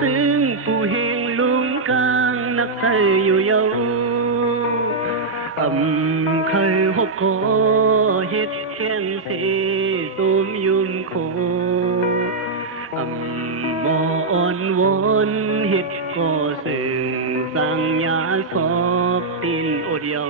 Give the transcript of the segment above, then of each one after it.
ซึ่งผู้เฮงลุงกลางนักใส่อยู่เยาเคยหกคอเฮ็ดแข้งเสตูมยุ่มโคหมออ่อนวอนเฮ็ดก่อซึ่งสังยาสอบตินอดเยา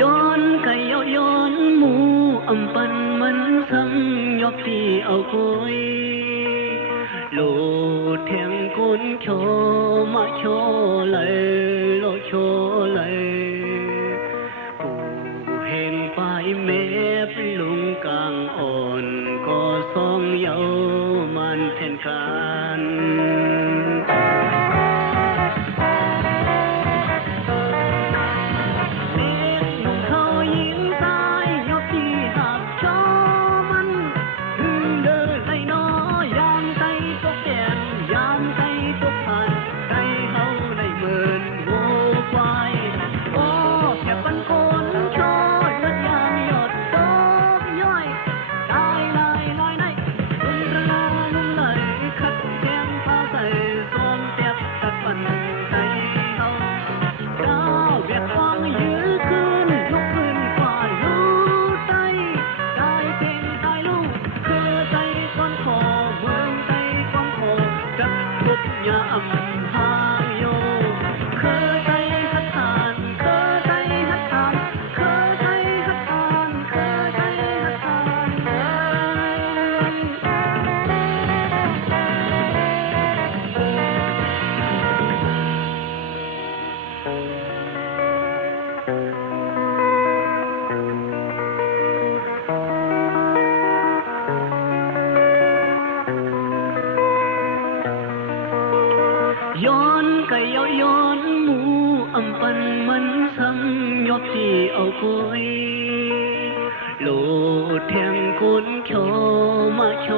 ย้อนไก่ย้อนหมูปันมันสังยอบที่เอาคอยโลดแทงคนโชมาโชเลยโลโชเลยผู้เห็นปลายเมฆลุงกลางอ่อนก็สองเยามันแทนกันย้อนไก่ย้อนหมูปันมันสังยอบที่เอาคอยโลดแทงคนโชมาโช